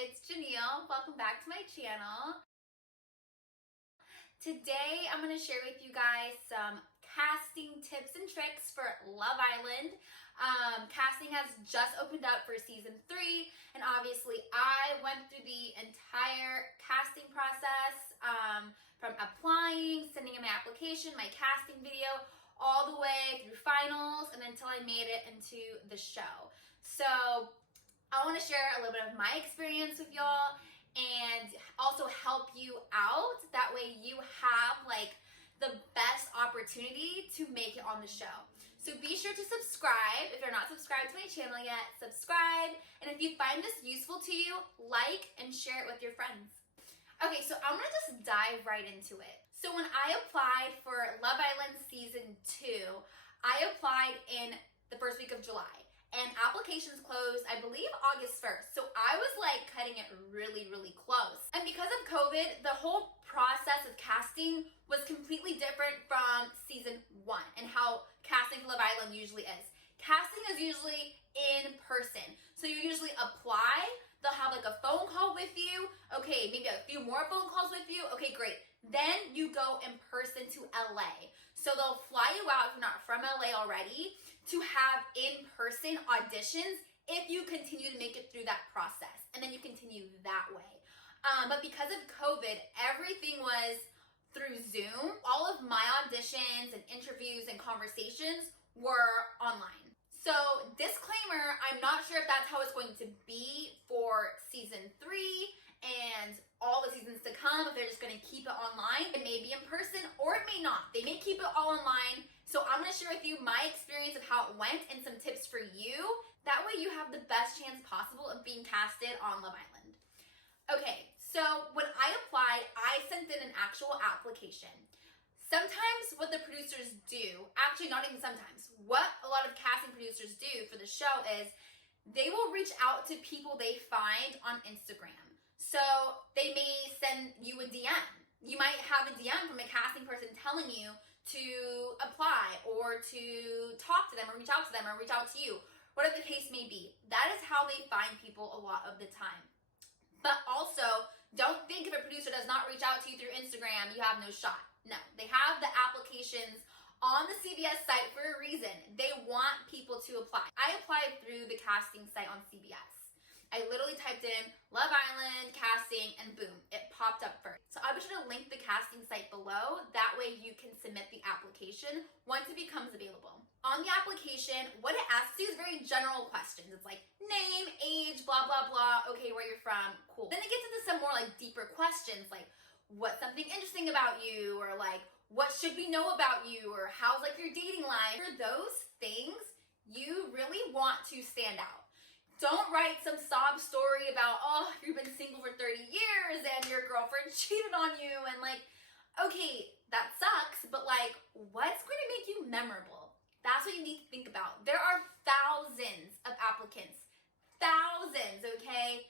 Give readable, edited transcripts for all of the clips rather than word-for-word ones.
it's Janelle. Welcome back to my channel. Today I'm going to share with you guys some casting tips and tricks for Love Island. Casting has just opened up for season 3, and obviously I went through the entire casting process, from applying, sending in my application, my casting video, all the way through finals and until I made it into the show. So I want to share a little bit of my experience with y'all and also help you out. That way you have like the best opportunity to make it on the show. So be sure to subscribe. If you're not subscribed to my channel yet, subscribe. And if you find this useful to you, like and share it with your friends. Okay, so I'm gonna just dive right into it. So when I applied for Love Island Season 2, I applied in the first week of July. And applications closed, I believe, August 1st. So I was like cutting it really close. And because of COVID, the whole process of casting was completely different from season 1 and how casting for Love Island usually is. Casting is usually in person. So you usually apply, they'll have like a phone call with you. Okay, maybe a few more phone calls with you. Okay, great. Then you go in person to LA. So they'll fly you out if you're not from LA already to have in-person auditions if you continue to make it through that process. And then you continue that way. But because of COVID, everything was through Zoom. All of my auditions and interviews and conversations were online. So disclaimer, I'm not sure if that's how it's going to be for season 3 and all the seasons to come, if they're just going to keep it online. It may be in person or it may not. They may keep it all online. So I'm going to share with you my experience of how it went and some tips for you. That way you have the best chance possible of being casted on Love Island. Okay, so when I applied, I sent in an actual application. Sometimes what the producers do, actually not even sometimes, what a lot of casting producers do for the show is they will reach out to people they find on Instagram. So they may send you a DM. You might have a DM from a casting person telling you to apply or to talk to them or reach out to them or reach out to you, whatever the case may be. That is how they find people a lot of the time. But also, don't think if a producer does not reach out to you through Instagram, you have no shot. No, they have the applications on the CBS site for a reason. They want people to apply. I applied through the casting site on CBS. I literally typed in Love Island casting and boom, it popped up first. So I'll be sure to link the casting site below. That way you can submit the application once it becomes available. On the application, what it asks you is very general questions. It's like name, age, blah, blah, blah. Okay, where you're from, cool. Then it gets into some more like deeper questions like what's something interesting about you, or like what should we know about you, or how's like your dating life. For those things, you really want to stand out. Don't write some sob story about, oh, you've been single for 30 years and your girlfriend cheated on you, and like, okay, that sucks, but like, what's going to make you memorable? That's what you need to think about. There are thousands of applicants. Thousands, okay?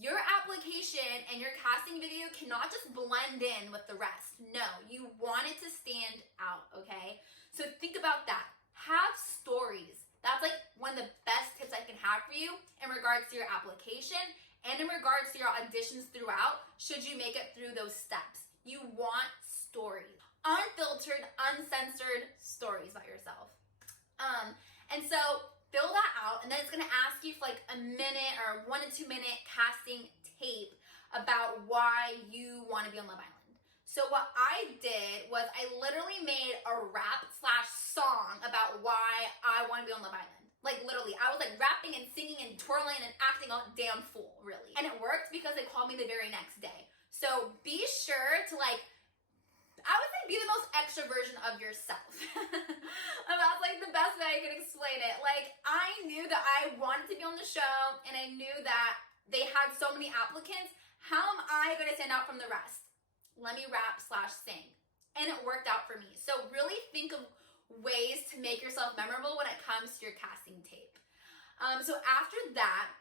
Your application and your casting video cannot just blend in with the rest. No, you want it to stand out, okay? So think about that. Have stories. That's like one of the best tips I can have for you in regards to your application and in regards to your auditions throughout, should you make it through those steps. You want stories. Unfiltered, uncensored stories about yourself. And so fill that out, and then it's gonna ask you for like a minute or 1 to 2 minute casting tape about why you wanna be on Love Island. So what I did was I literally made a rap / song about why I want to be on Love Island. Like literally, I was like rapping and singing and twirling and acting a damn fool, really. And it worked because they called me the very next day. So be sure to like, I would say be the most extra version of yourself. That's like the best way I can explain it. Like I knew that I wanted to be on the show and I knew that they had so many applicants. How am I going to stand out from the rest? Let me rap / sing. And it worked out for me. So really think of ways to make yourself memorable when it comes to your casting tape. So after that,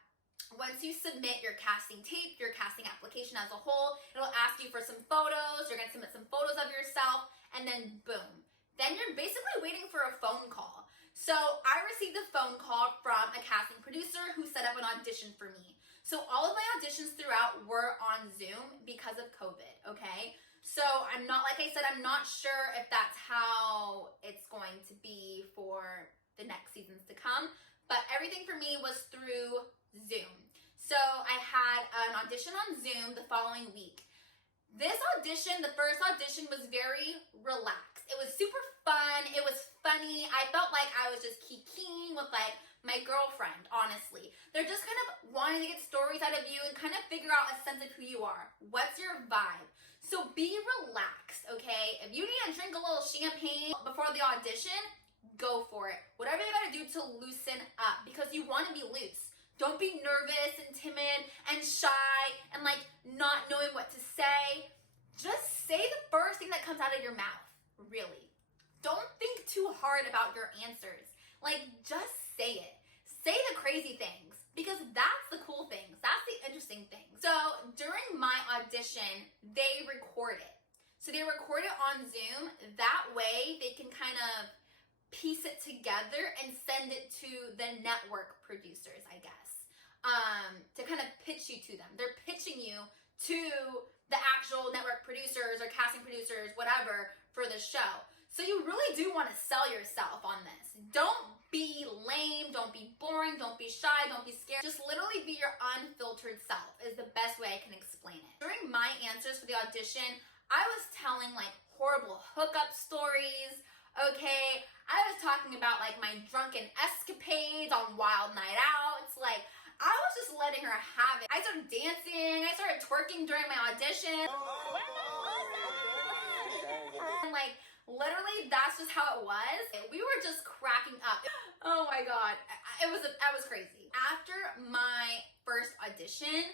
once you submit your casting tape, your casting application as a whole, it'll ask you for some photos. You're gonna submit some photos of yourself, and then boom. Then you're basically waiting for a phone call. So I received a phone call from a casting producer who set up an audition for me. So all of my auditions throughout were on Zoom because of COVID, okay? So I'm not, like I said, I'm not sure if that's how it's going to be for the next seasons to come, but everything for me was through Zoom. So I had an audition on Zoom the following week. This audition, the first audition, was very relaxed. It was super fun. It was funny. I felt like I was just kikiing with like my girlfriend, honestly. They're just kind of wanting to get stories out of you and kind of figure out a sense of who you are. What's your vibe? So be relaxed, okay? If you need to drink a little champagne before the audition, go for it. Whatever you gotta do to loosen up, because you want to be loose. Don't be nervous and timid and shy and like not knowing what to say. Just say the first thing that comes out of your mouth, really. Don't think too hard about your answers. Like, just say it. Say the crazy things, because that's the cool things. That's the interesting things. So during my audition, they record it. So they record it on Zoom. That way they can kind of piece it together and send it to the network producers, I guess, to kind of pitch you to them. They're pitching you to the actual network producers or casting producers, whatever, for the show. So you really do want to sell yourself on this. Don't be lame, don't be boring, don't be shy, don't be scared. Just literally be your unfiltered self is the best way I can explain it. During my answers for the audition, I was telling like horrible hookup stories, okay? I was talking about like my drunken escapades on wild night outs, like I was just letting her have it. I started dancing, I started twerking during my audition. And like, literally, that's just how it was. We were just cracking up. Oh my God, I was crazy. After my first audition,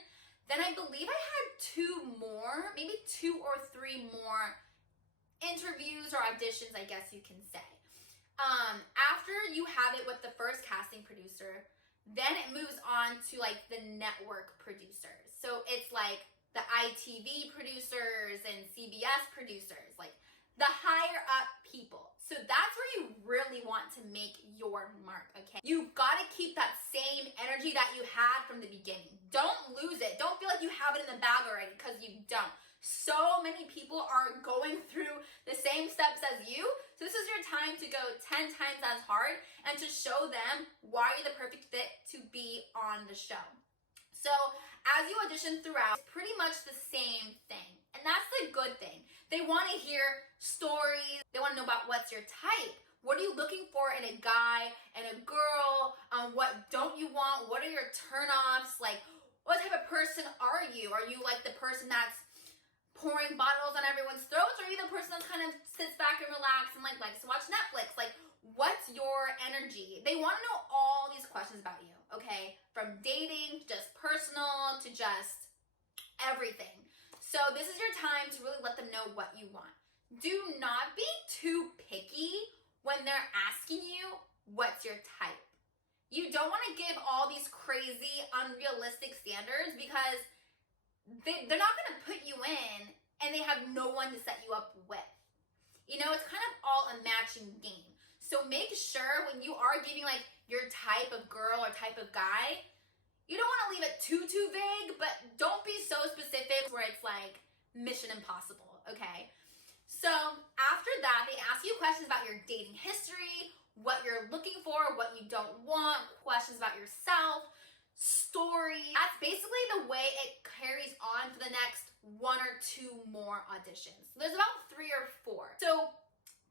then I believe I had two more, maybe 2 or 3 more interviews or auditions, I guess you can say. After you have it with the first casting producer, then it moves on to like the network producers. So it's like the ITV producers and CBS producers, like the higher up people. So that's where you really want to make your mark, okay? You gotta keep that same energy that you had from the beginning. Don't lose it. Don't feel like you have it in the bag already, because you don't. So many people are going through the same steps as you. So this is your time to go 10 times as hard and to show them why you're the perfect fit to be on the show. So as you audition throughout, it's pretty much the same thing. And that's the good thing. They want to hear stories. They want to know about what's your type. What are you looking for in a guy and a girl? What don't you want? What are your turnoffs? Like, what type of person are you? Are you like the person that's pouring bottles on everyone's throats? Or are you the person that kind of sits back and relax and like likes to watch Netflix? Like, what's your energy? They want to know all these questions about you, okay? From dating, to just personal, to just everything. So this is your time to really let them know what you want. Do not be too picky when they're asking you what's your type. You don't want to give all these crazy, unrealistic standards, because they're not going to put you in and they have no one to set you up with. You know, it's kind of all a matching game. So make sure when you are giving like your type of girl or type of guy, you don't want to leave it too vague, but don't be so specific where it's like Mission Impossible, okay? So after that, they ask you questions about your dating history, what you're looking for, what you don't want, questions about yourself, story. That's basically the way it carries on for the next 1 or 2 more auditions. There's about 3 or 4. So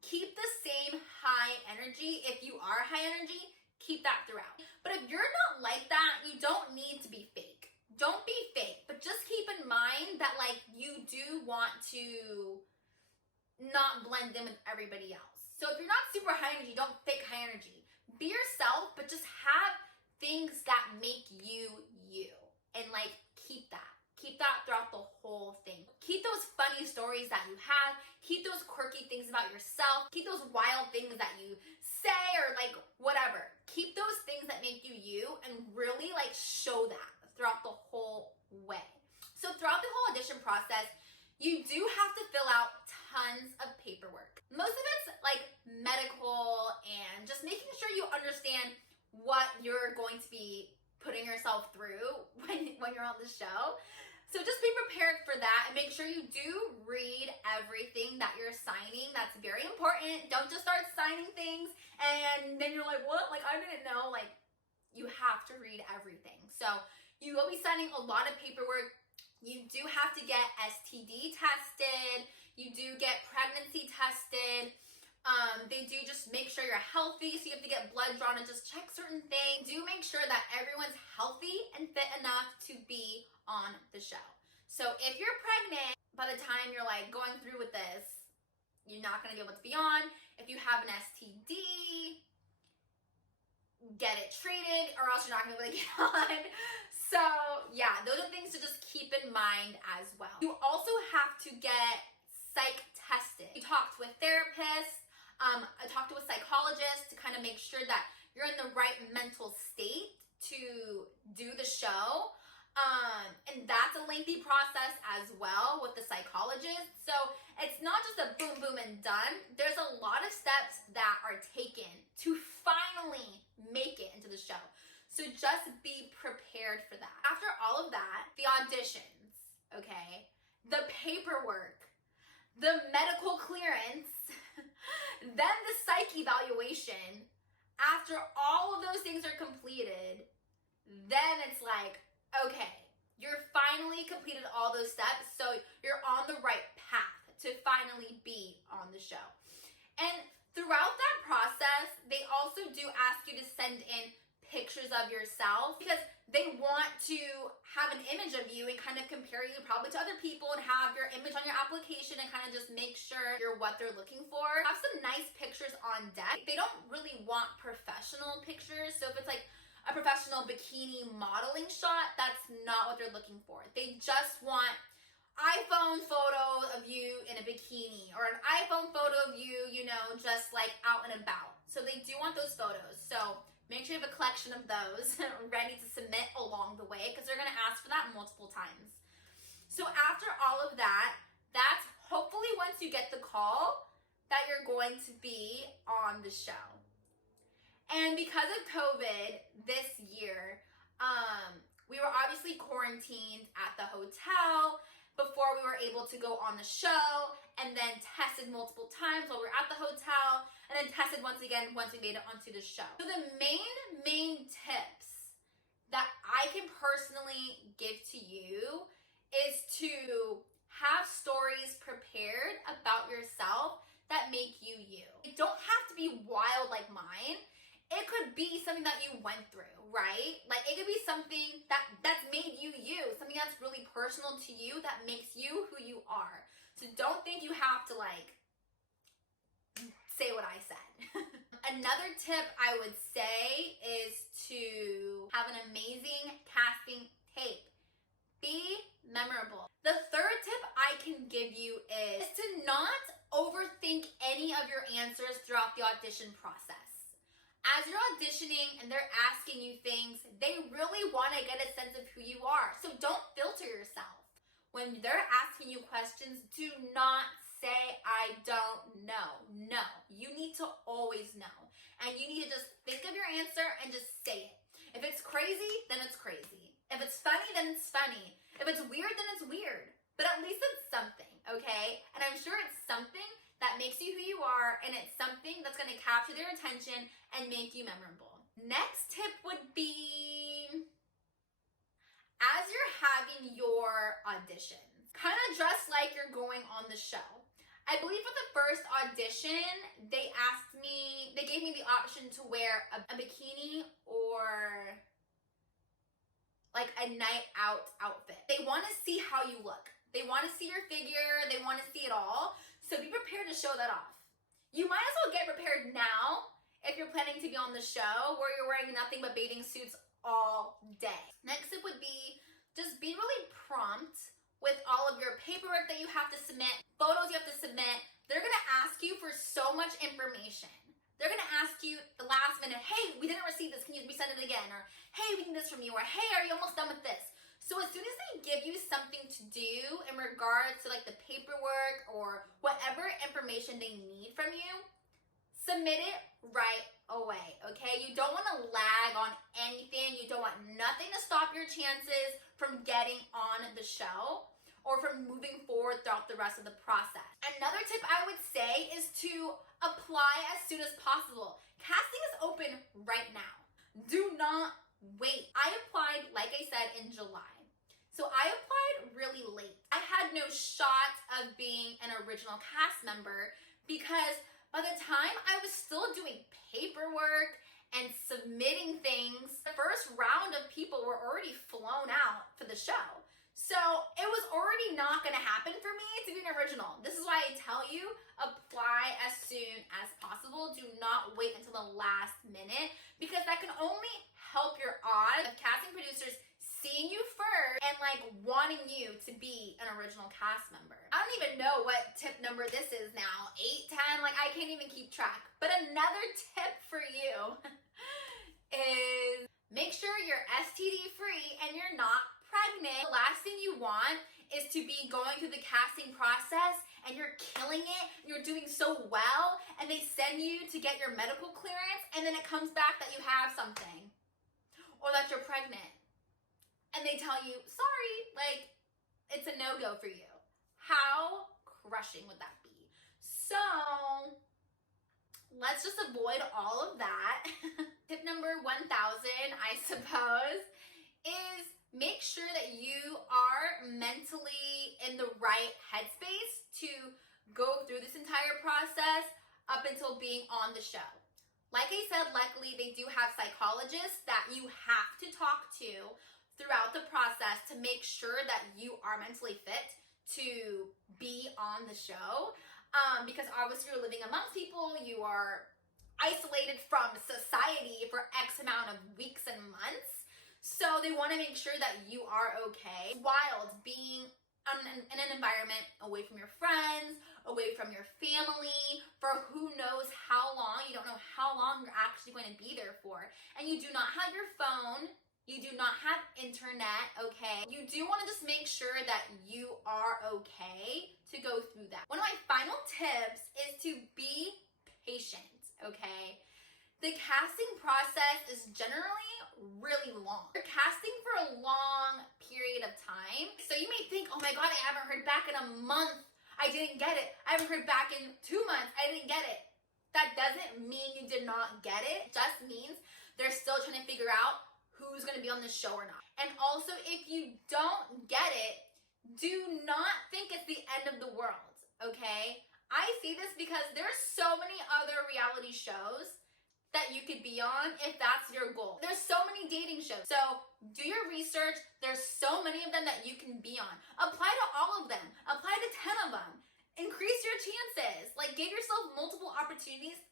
keep the same high energy. If you are high energy, keep that throughout. But if you're not like that, you don't need to be fake. Don't be fake, but just keep in mind that like you do want to not blend in with everybody else. So if you're not super high energy, don't fake high energy. Be yourself, but just have things that make you you, and like keep that. Keep that throughout the whole thing. Keep those funny stories that you have. Keep those quirky things about yourself. Keep those wild things that you say, or like whatever. Keep those things that make you you, and really like show that throughout the whole way. So throughout the whole audition process, you do have to fill out tons of paperwork. Most of it's like medical and just making sure you understand what you're going to be putting yourself through when you're on the show. So just be prepared for that and make sure you do read everything that you're signing. That's very important. Don't just start signing things and then you're like, what? Like, I didn't know. Like, you have to read everything. So you will be signing a lot of paperwork. You do have to get STD tested. You do get pregnancy tested. They do just make sure you're healthy, so you have to get blood drawn and just check certain things. Do make sure that everyone's healthy and fit enough to be on the show. So if you're pregnant, by the time you're like going through with this, you're not gonna be able to be on. If you have an STD, get it treated or else you're not gonna be able to get on. So yeah, those are things to just keep in mind as well. You also have to get psych tested. You talked with therapists. I talked to a psychologist to kind of make sure that you're in the right mental state to do the show. And that's a lengthy process as well with the psychologist. So it's not just a boom, boom, and done. There's a lot of steps that are taken to finally make it into the show. So just be prepared for that. After all of that, the auditions, okay, the paperwork, the medical clearance, then the psych evaluation. After all of those things are completed, then it's like, okay, you're finally completed all those steps, so you're on the right path to finally be on the show. And throughout that process, they also do ask you to send in pictures of yourself because they want to have an image of you and kind of compare you probably to other people and have your image on your application and kind of just make sure you're what they're looking for. Have some nice pictures on deck. They don't really want professional pictures, so if it's like a professional bikini modeling shot, that's not what they're looking for. They just want iPhone photo of you in a bikini or an iPhone photo of you, you know, just like out and about. So they do want those photos. So make sure you have a collection of those ready to submit along the way because they're going to ask for that multiple times. So after all of that, that's hopefully once you get the call that you're going to be on the show. And because of COVID this year, we were obviously quarantined at the hotel before we were able to go on the show, and then tested multiple times while we were at the hotel, and then tested once again once we made it onto the show. So the main tips that I can personally give to you is to have stories prepared about yourself that make you you. It don't have to be wild like mine. It could be something that you went through, right? Like it could be something that's made you you, something that's really personal to you that makes you who you are. So don't think you have to like say what I said. Another tip I would say is to have an amazing casting tape. Be memorable. The third tip I can give you is to not overthink any of your answers throughout the audition process. As you're auditioning and they're asking you things, they really want to get a sense of who you are. So don't filter yourself. When they're asking you questions, do not say, I don't know. No, you need to always know. And you need to just think of your answer and just say it. If it's crazy, then it's crazy. If it's funny, then it's funny. If it's weird, then it's weird. But at least it's something, okay? And I'm sure it's something that makes you who you are, and it's something that's going to capture their attention and make you memorable. Next tip would be, as you're having your auditions, kind of dress like you're going on the show. I believe for the first audition, they gave me the option to wear a bikini or like a night out outfit. They want to see how you look. They want to see your figure. They want to see it all. So be prepared to show that off. You might as well get prepared now if you're planning to be on the show where you're wearing nothing but bathing suits all day. Next tip would be just be really prompt with all of your paperwork that you have to submit, photos you have to submit. They're going to ask you for so much information. They're going to ask you the last minute, hey, we didn't receive this. Can you resend it again? Or, hey, we need this from you. Or, hey, are you almost done with this? So as soon as they give you something to do in regards to like the paperwork or whatever information they need from you, submit it right away, okay? You don't want to lag on anything. You don't want nothing to stop your chances from getting on the show or from moving forward throughout the rest of the process. Another tip I would say is to apply as soon as possible. Casting is open right now. Do not wait. I applied, like I said, in July. So I applied really late. I had no shot of being an original cast member because by the time I was still doing paperwork and submitting things, the first round of people were already flown out for the show. So it was already not gonna happen for me to be an original. This is why I tell you, apply as soon as possible. Do not wait until the last minute because that can only help your odds of casting producers seeing you first and like wanting you to be an original cast member. I don't even know what tip number this is now, 8, 10, like I can't even keep track. But another tip for you is make sure you're STD free and you're not pregnant. The last thing you want is to be going through the casting process and you're killing it, you're doing so well, and they send you to get your medical clearance and then it comes back that you have something or that you're pregnant. And they tell you, sorry, like, it's a no-go for you. How crushing would that be? So, let's just avoid all of that. Tip number 1000, I suppose, is make sure that you are mentally in the right headspace to go through this entire process up until being on the show. Like I said, luckily, they do have psychologists that you have to talk to throughout the process to make sure that you are mentally fit to be on the show. Because obviously you're living amongst people, you are isolated from society for X amount of weeks and months. So they want to make sure that you are okay. It's wild being in an environment away from your friends, away from your family, for who knows how long. You don't know how long you're actually going to be there for. And you do not have your phone. You do not have internet, okay? You do want to just make sure that you are okay to go through that. One of my final tips is to be patient, okay? The casting process is generally really long. You're casting for a long period of time. So you may think, oh my God, I haven't heard back in a month. I didn't get it. I haven't heard back in 2 months. I didn't get it. That doesn't mean you did not get it. It just means they're still trying to figure out who's going to be on the show or not. And also, if you don't get it, do not think it's the end of the world, okay? I see this because there's so many other reality shows that you could be on if that's your goal. There's so many dating shows. So do your research. There's so many of them that you can be on. Apply to all of them. Apply to 10 of them. Increase your chances. Like, give yourself multiple opportunities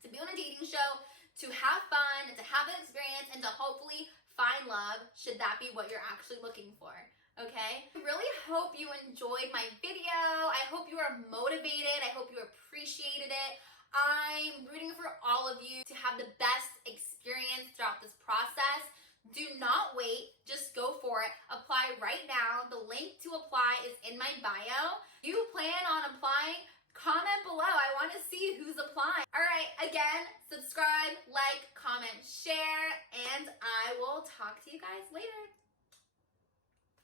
to be on a dating show, to have fun, and to have an experience, and to hopefully find love, should that be what you're actually looking for, okay? I really hope you enjoyed my video. I hope you are motivated. I hope you appreciated it. I'm rooting for all of you to have the best experience throughout this process. Do not wait. Just go for it. Apply right now. The link to apply is in my bio. You plan on applying? Comment below. I want to see who's applying. All right, again, subscribe, like, comment, share, and I will talk to you guys later.